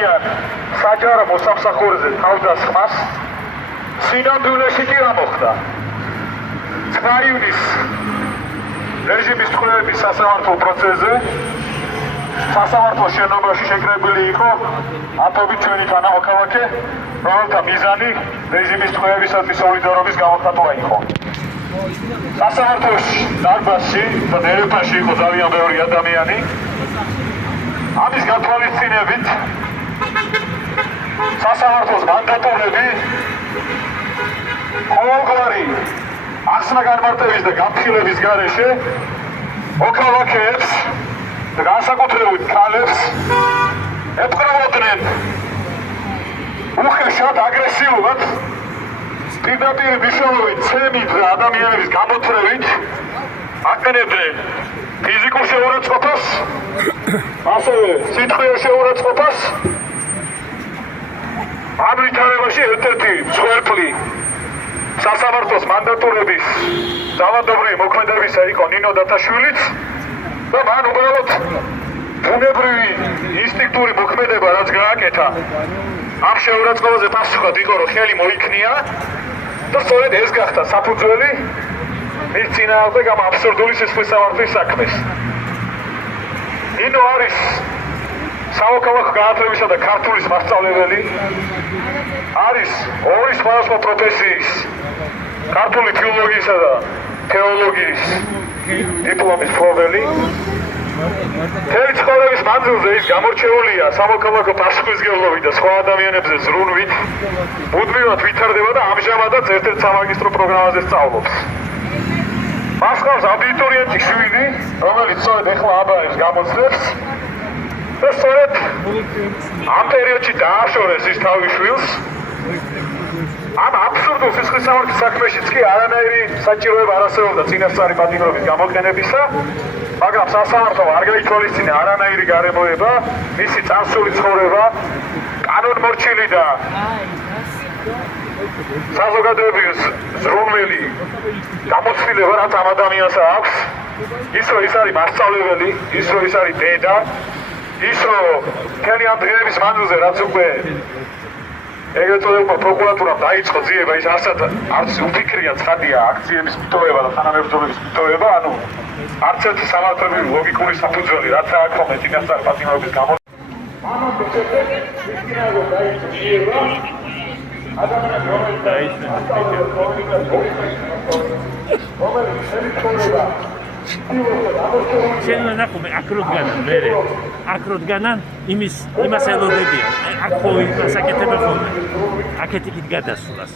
არიან საჯარო მოსამსახურეზე თავდასხმას. სინამდვილეში კი რა მოხდა? 9 ივნისს რეჟიმის წყვილების სასამართლო პროცესზე სასამართლო შენობაში შეკრებილი იყო ათობით ჩვენი თანამოქალაქე, რომელთა მიზანი რეჟიმის წყვილებისადმი სოლიდარობის გამოხატვა იყო. სასამართლოში დარბაზში და დერეფაში იყო ძალიან ბევრი ადამიანი. ამის გათვალისწინებით სასამართლოს მანდატურები ყოველგვარი ახსნა განმარტების და გაფრთხილების გარეშე მოქალაქეებს და განსაკუთრებით ქალებს ებრძოლოდნენ უხეშად, აგრესიულად, პირდაპირ მნიშვნელობით ცემით და ადამიანების გამოთრევით აყენებდნენ ფიზიკურ შეურაცხყოფას, ასევე სიტყვიერ შეურაცხყოფას. ამ ვითარებაში ერთ-ერთი მსხვერპლი სასამართლოს მანდატურების ძალადობრივი მოქმედებისა იყო ნინო დათაშვილიც და მან უბრალოდ ბუნებრივი ინსტინქტური მოქმედება რაც გააკეთა ამ შეურაცხყოფაზე პასუხად იყო რომ ხელი მოიქნია და სწორედ ეს გახდა საფუძველი მის წინააღმდეგ ამ აბსურდული სისხლის სამართლის საქმეს. ნინო არის სამოქალაქო განათლებისა და ქართულის მასწავლებელი, არის ორი სხვადასხვა პროფესიის ქართული ფილოლოგიისა და თეოლოგიის დიპლომის მფლობელი. მთელი ცხოვრების მანძილზე ის გამორჩეულია სამოქალაქო პასუხისმგებლობით და სხვა ადამიანებზე ზრუნვით, მუდმივად ვითარდება და ამჟამადაც ერთ-ერთ სამაგისტრო პროგრამაზე სწავლობს. მას ჰყავს აბიტურიენტი შვილი, რომელიც სწორედ ეხლა აბაებს გამოცდებს და სწორედ ამ პერიოდში დააშორეს ის თავის შვილს. ამ აბსურდულ სისხლის სამართლის საქმეშიც კი არანაირი საჭიროება არ არსებობდა წინასწარი პატიმრობის გამოყენებისა, მაგრამ სასამართლომ არ გაითვალისწინა არანაირი გარემოება, მისი წარსული ცხოვრება, კანონმორჩილი და საზოგადოების ზრუნველი გამოცდილება რაც ამ ადამიანს აქვს, ის რომ ის არის მასწავლებელი, ის რომ ის არის დედა, ის რომ მთელი ამ დღეების მანძილზე რაც უკვე ეგრეთ წოდებულმა პროკურატურამ დაიწყო ძიება, ის არც უფიქრია ცხადია აქციების მიტოვება და თანამებრძოლების მიტოვება, ანუ არც ერთი სამართლებრივი ლოგიკური საფუძველი რაც აქვს ხოლმე წინასწარი პატიმრობის გამო. ამაზე შედეგად ის წინააღმდეგ დაიწყო ძიება ადამიანს რომელიც შეიძლება ნახო მე აკროდგანან მერე აკროდგანან იმას ელოდებიან აქ ხო საკეთებენ ხოლმე აქეთ იქით გადასვლას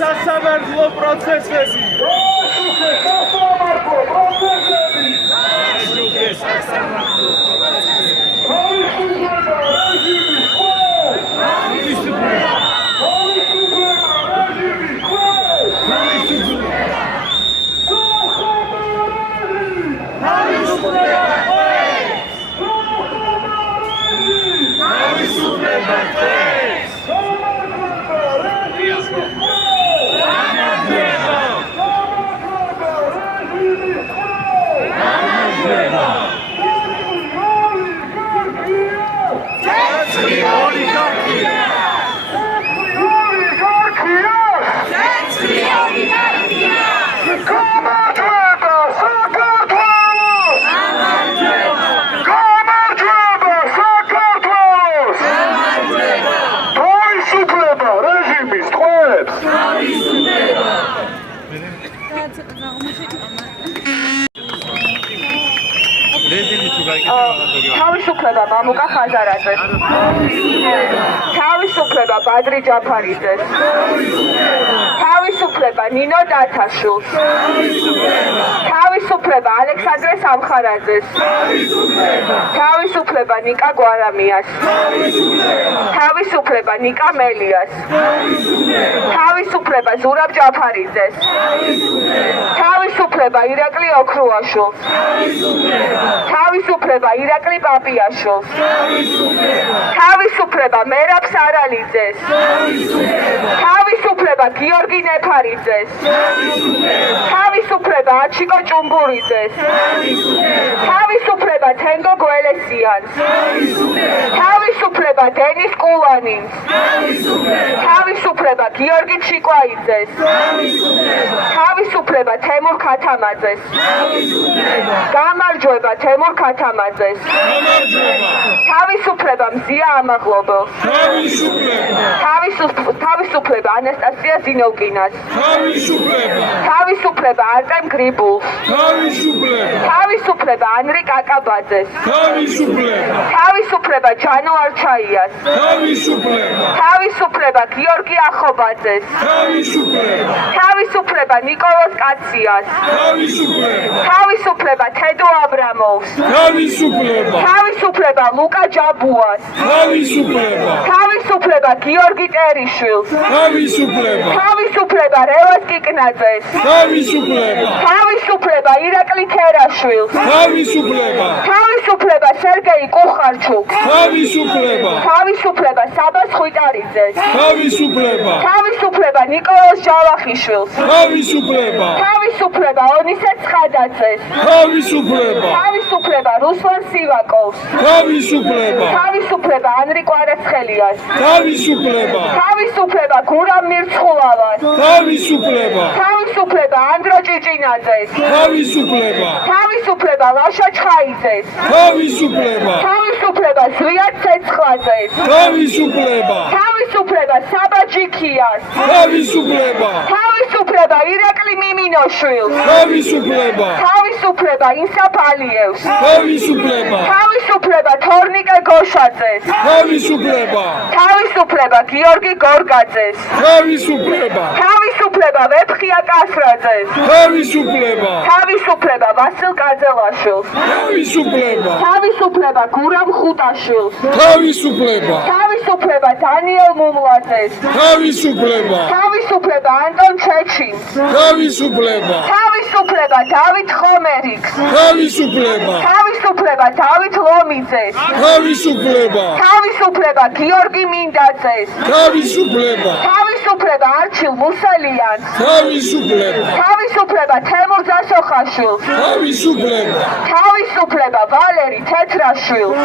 სასამართლო პროცესები თავისუფლება მამუკა ხაზარაძეს, თავისუფლება ბადრი ჯაფარიძეს, თავისუფლება ნინო დათაშულს, თავისუფლება ალექსანდრე სამხარაძეს, თავისუფლება ნიკა გვარამიას, თავისუფლება ნიკა მელიას, თავისუფლება ზურაბ ჯაფარიძეს, თავისუფლება ირაკლი ოქრუაშულს, თავისუფლება ირაკლი პაპიაშულს, თავისუფლება მერაბ სარალიძეს, თავისუფლება გიორგი ნეფარიძეს, თავისუფლება აჩიკო ჭუმბურიძეს, თავისუფლება თენგო გველესიანს, თავისუფლება დენის კულანინს, თავისუფლება გიორგი ჩიკვაიძეს, თავისუფლება თემურ ქათამაძეს, გამარჯვება თემურ ქათამაძეს, თავისუფლება მზია ამაღლობელს, თავისუფლება ანასტასია ზინოვკინას, თავისუფლება არტემ გრიბულს, თავისუფლება ანრი კაკაბაძეს, თავისუფლება ჯანო არჩაიას, თავისუფლება გიორგი ახობაძეს, თავისუფლება ნიკოლოზ კაციას, თავისუფლება თედო აბრამოვს, თავისუფლება ლუკა ჯაბუას, თავისუფლება გიორგი ტერიშვილს, თავისუფლება რევას კიკნაძეს, თავისუფლება ირაკლი ქერაშვილს, თავისუფლება სერგეი კუხარჩუკს, თავისუფლება საბას ხვიტარიძეს, თავისუფლება ნიკოლოზ ჯავახიშვილს, თავისუფლება ონისე ცხადაძეს, თავისუფლება რუსლან სივაკოვს, თავისუფლება ანრი კვარაცხელიას, თავისუფლება გურამ მირცხულავას, თავისუფლება ანდრო ჭიჭინაძეს, თავისუფლება ლაშა ჩხაიძეს, თავისუფლება ზვიად ცეცხლაძეს, თავისუფლება საბა ჯიქიას, თავისუფლება ირაკლი მიმინოშვილს, თავისუფლება ინსაფ ალიევს, თავისუფლება თორნიკე გოშაძეს, თავისუფლება გიორგი გორგაძეს, თავისუფლება ვეფხია კასრაძეს, თავისუფლება ვასილ კაძელაშვილს, თავისუფლება გურამ ხუტაშვილს, თავისუფლება დანიელ მუმლაძეს, თავისუფლება ანტონ ჩეჩინს, თავისუფლება დავით ხომერიks, თავისუფლება დავით ლომიძეს, თავისუფლება გიორგი მინდაძეს, თავისუფლება არჩილ მუსელიანს, თავისუფლება თემურ ზასოხაშვილს, თავისუფლება ვალერი თეთრაშვილს,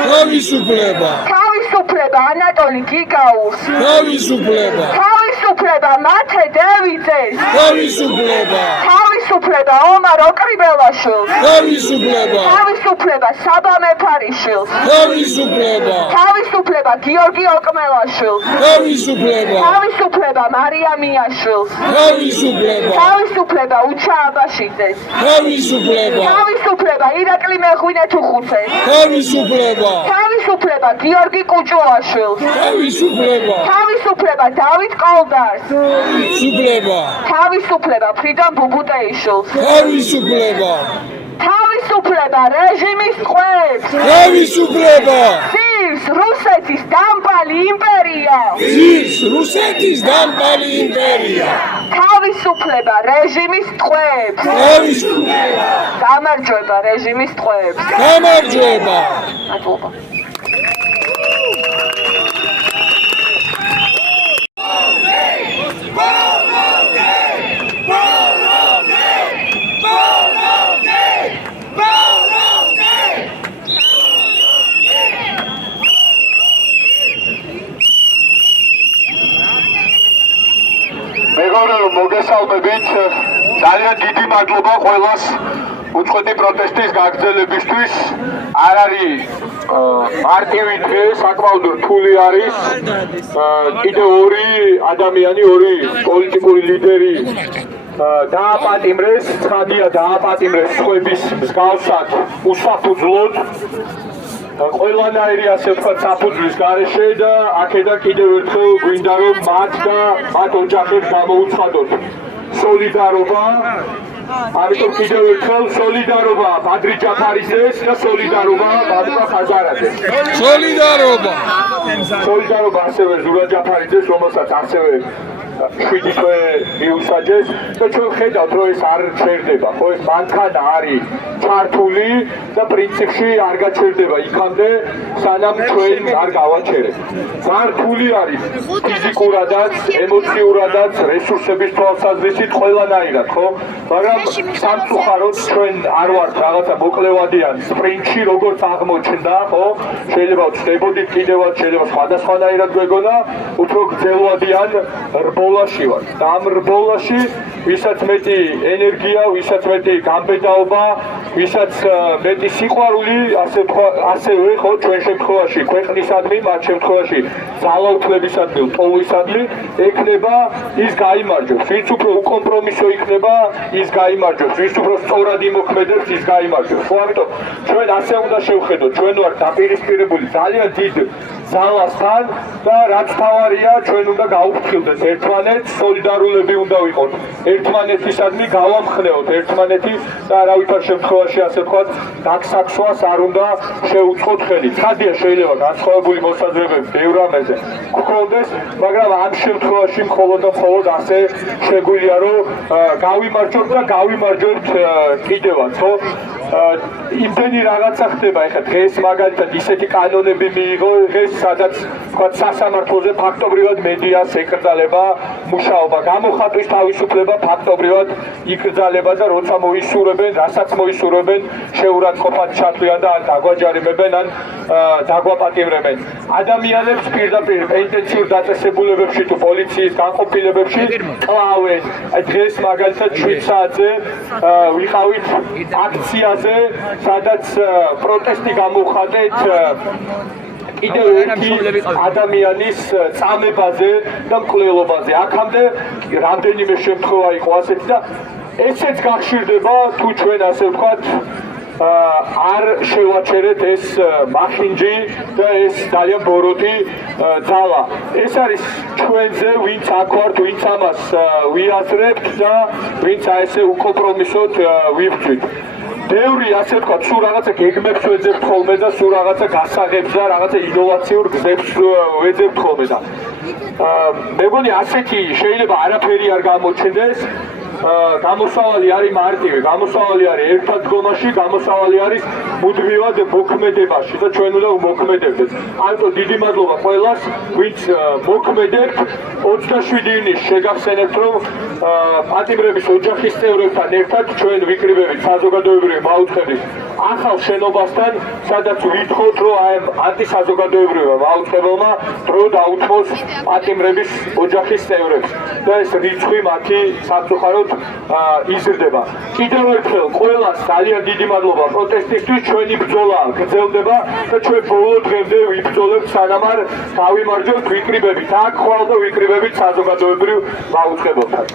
თავისუფლება ანატოლი გიგაურს, თავისუფლება მათე დევიძეს, თავისუფლება ომარ ოკრიბელაშვილს, თავისუფლება საბა მეფარიშვილს, თავისუფლება გიორგი ოკმელაშვილს, თავისუფლება მარია მიაშვილს, თავისუფლება უჩა აბაშიძეს, თავისუფლება ირაკლი მეღვინე თუხუცეს, თავისუფლება გიორგი კუჭულაშვილს, თავისუფლება დავით კოლდარს, თავისუფლება ფრიდონ ბუბუტეიშვილს, თავისუფლება რეჟიმის ტყვეებს, ძირს რუსეთის დამპალი იმპერია, თავისუფლება რეჟიმის ტყვეებს, გამარჯვება რეჟიმის ტყვეებს, მადლობა. მოგესალმებით. ძალიან დიდი მადლობა ყველას უწყვეტი პროტესტის გაგრძელებისთვის. არ არის მარტივი დღე, საკმაოდ რთული არის. კიდევ ორი ადამიანი, ორი პოლიტიკური ლიდერი დააპატიმრეს, ცხადია დააპატიმრეს სხვების მსგავსად უსაფუძვლოდ. ყველანაირი ასე ვთქვათ საფუძვლის გარეშე და აქედან კიდევ ერთხელ გვინდა რომ მათ და მათ ოჯახებს გამოუცხადოთ სოლიდარობა. ამიტომ კიდევ ერთხელ სოლიდარობა ბადრი ჯაფარიძეს და სოლიდარობა ბატონო ხაზარაძეს. სოლიდარობა ასევე ზურაბ ჯაფარიძეს, რომელსაც ასევე 7 თვე მიუსაჯეს და ჩვენ ხედავთ რომ ეს არ ჩერდება, ხო ეს მანქანა არის ჩართული და პრინციპში არ გაჩერდება იქამდე სანამ ჩვენ არ გავაჩერებთ. მართული არის ფიზიკურადაც, ემოციურადაც, რესურსების თვალსაზრისით ყველანაირად, ხო? მაგრამ სამწუხაროდ ჩვენ არ ვართ რაღაცა მოკლევადიან სპრინტში, როგორც აღმოჩნდა, ხო? შეიძლება ვწდებოდით კიდევაც, შეიძლება სხვადასხვანაირად გვეგონა, უფრო გრძელვადიან რბოლაში ვართ. და ამ რბოლაში ვისაც მეტი ენერგია, ვისაც მეტი გამბედაობა, ვისაც მეტი სიყვარული, ასევე ხო ჩვენ შემთხვევაში ქვეყნისადმი, მათ შემთხვევაში ძალაუფლებისადმი, ლტოლვისადმი, ექნება ის გაიმარჯვებს. ვინც უფრო უკომპრომისო იქნება, ის გაიმარჯვებს. ვინც უფრო სწორად იმოქმედებს, ის გაიმარჯვებს. ხო, ამიტომ ჩვენ ასე უნდა შევხედოთ, ჩვენ ვართ დაპირისპირებული ძალიან დიდ ძალასთან და რაც თავარია, ჩვენ უნდა გავუფრთხილდეთ ერთმანეთს, სოლიდარულები უნდა ვიყოთ. ერთმანეთისადმი გავამხნეოთ ერთმანეთი და არავითარ შემთხვევაში ასე ვთქვათ, დაგსაქსვას არ უნდა შეუწყოთ ხელი. ცხადია შეიძლება განსხვავებული მოსაზრებები ბევრ რამეზე გქონდეს, მაგრამ ამ შემთხვევაში მხოლოდ და მხოლოდ ასე შეგვიძლია რომ გავიმარჯვოთ და გავიმარჯვებთ კიდევაც, ხო? იმდენი რაღაცა ხდება, ეხლა დღეს მაგალითად ისეთი კანონები მიიღო, დღეს სადაც ვთქვათ სასამართლოზე ფაქტობრივად მედიას ეკრძალება მუშაობა, გამოხატვის თავისუფლება ფაქტობრივად იკრძალება და როცა მოისურვებენ, რასაც მოისურვებენ, შეურაცხყოფად ჩათვლიან და ან დაგვაჯარიმებენ, ან დაგვაპატიმრებენ. ადამიანებს პირდაპირ პენტენციურ დაწესებულებებში თუ პოლიციის განყოფილებებში კლავენ. დღეს მაგალითად 7 საათზე ვიყავით აქციაზე, სადაც პროტესტი გამოვხატეთ კიდევ ერთი ადამიანის წამებაზე და მკვლელობაზე. აქამდე რამდენიმე შემთხვევა იყო ასეთი და ესეც გახშირდება თუ ჩვენ ასე ვთქვათ არ შევაჩერეთ ეს მახინჯი და ეს ძალიან ბოროტი ძალა. ეს არის ჩვენზე, ვინც აქ ვართ, ვინც ამას ვიაზრებთ და ვინც ესე უკომპრომისოდ ვიბრძვით. ბევრი ასე ვთქვათ, სულ რაღაცა გეგმებს ვეძებთ ხოლმე და სულ რაღაცა გასაღებს და რაღაცა ინოვაციურ გზებს ვეძებთ ხოლმე და მე მგონი ასეთი შეიძლება არაფერი არ გამოჩნდეს. გამოსავალი არის მარტივი, გამოსავალი არის ერთად დგომაში, გამოსავალი არის მუდმივად მოქმედებაში და ჩვენ უნდა ვმოქმედებდეთ. ამიტომ დიდი მადლობა ყველას, ვინც მოქმედებთ. 27 ივნისს შეგახსენებთ, რომ პატიმრების ოჯახის წევრებთან ერთად ჩვენ ვიკრიბებით საზოგადოებრივი მაუწყებლის ახალ შენობასთან, სადაც ვითხოვთ, რომ აი ანტისაზოგადოებრივმა მაუწყებელმა დრო დაუთმოს პატიმრების ოჯახის წევრებს და ეს რიცხვი მათი სამწუხაროდ იზრდება. კიდევ ერთხელ ყველას ძალიან დიდი მადლობა პროტესტისთვის. ჩვენი ბრძოლა გრძელდება და ჩვენ ბოლო დღემდე ვიბრძოლებთ, სანამ არ გავიმარჯვებთ, ვიკრიბებით აქ ხვალ და ვიკრიბებით საზოგადოებრივ მაუწყებელთან.